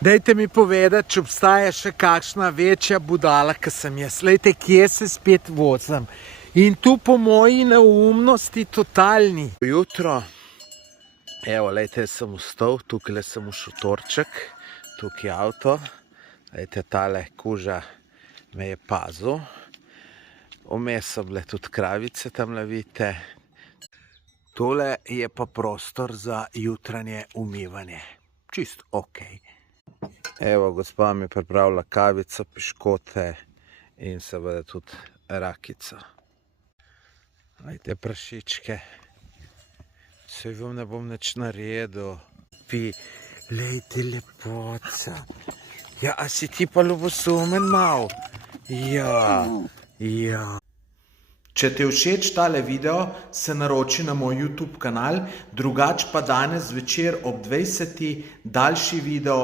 Dajte mi povedati, če obstaja še kakšna večja budala, kot sem jaz. Lejte, kje se spet vozim. In tu po moji neumnosti totalni. Jutro, evo, lejte, sem vstal, tukaj sem v šotorček, tukaj je avto. Lejte, tale kuža me je pazil. Vmes so bile tudi kravice, tamle vidite. Tole je pa prostor za jutranje umivanje. Čist okej. Evo, gospa mi je pripravila kavico, piškote in seveda tudi rakico. Lejte, prašičke. Saj vam ne bom nič naredil. Lejte, lepoca. Ja, a si ti pa ljubosumen mal? Ja. Če ti je všeč tale video, se naroči na moj YouTube kanal, drugače pa danes zvečer ob 20. daljši video